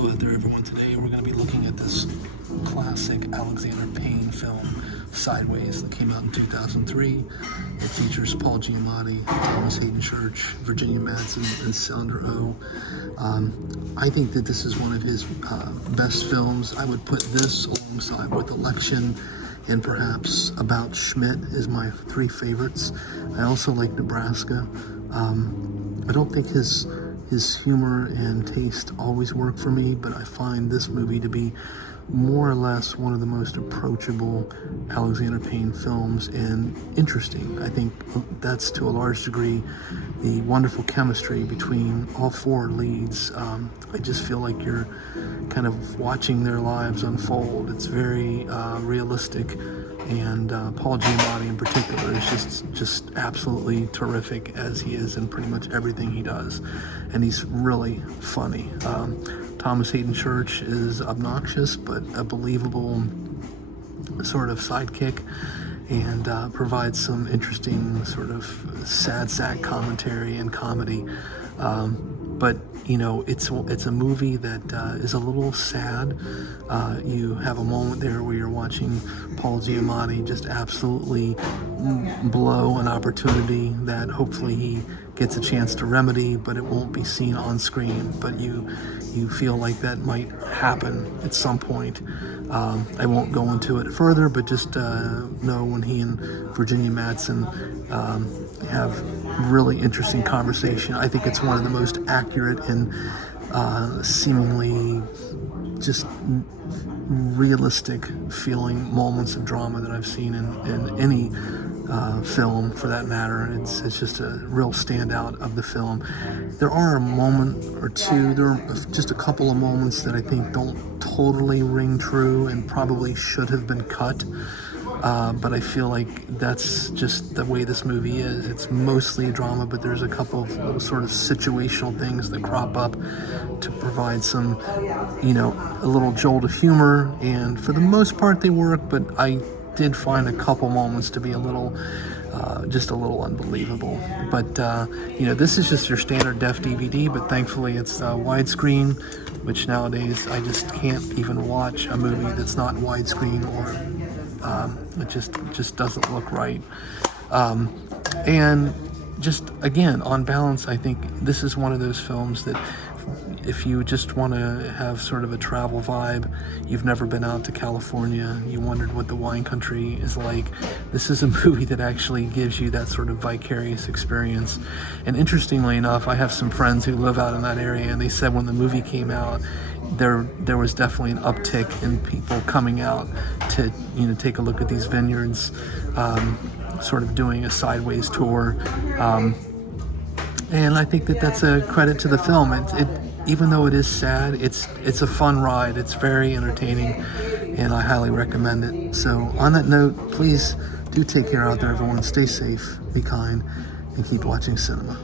Hello out there everyone. Today we're going to be looking at this classic Alexander Payne film, Sideways, that came out in 2003. It features Paul Giamatti, Thomas Hayden Church, Virginia Madsen, and Sandra Oh. I think that this is one of his best films. I would put this alongside with Election and perhaps About Schmidt as my three favorites. I also like Nebraska. I don't think his humor and taste always work for me, but I find this movie to be more or less one of the most approachable Alexander Payne films and interesting. I think that's to a large degree the wonderful chemistry between all four leads. I just feel like you're kind of watching their lives unfold. It's very realistic, and Paul Giamatti in particular is just absolutely terrific, as he is in pretty much everything he does, and he's really funny. Thomas Hayden Church is obnoxious but a believable sort of sidekick, and provides some interesting sort of sad sack commentary and comedy. But you know, it's a movie that is a little sad. You have a moment there where you're watching Paul Giamatti just absolutely blow an opportunity that hopefully he gets a chance to remedy, but it won't be seen on screen. But you feel like that might happen at some point. I won't go into it further, but just know when he and Virginia Madsen have really interesting conversation. I think it's one of the most accurate and seemingly just realistic feeling moments of drama that I've seen in any film, for that matter. It's just a real standout of the film. There are a moment or two, there are just a couple of moments that I think don't totally ring true and probably should have been cut. But I feel like that's just the way this movie is. It's mostly a drama, but there's a couple of little sort of situational things that crop up to provide some, you know, a little jolt of humor, and for the most part they work, but I did find a couple moments to be a little, just a little unbelievable. But, you know, this is just your standard def DVD, but thankfully it's widescreen, which nowadays I just can't even watch a movie that's not widescreen, or it just doesn't look right. And just, again, on balance, I think this is one of those films that if you just want to have sort of a travel vibe, you've never been out to California, you wondered what the wine country is like, this is a movie that actually gives you that sort of vicarious experience. And interestingly enough, I have some friends who live out in that area, and they said when the movie came out, there was definitely an uptick in people coming out to, you know, take a look at these vineyards, sort of doing a sideways tour. And I think that that's a credit to the film. It even though it is sad, it's a fun ride. It's very entertaining, and I highly recommend it. So on that note, please do take care out there, everyone. Stay safe, be kind, and keep watching cinema.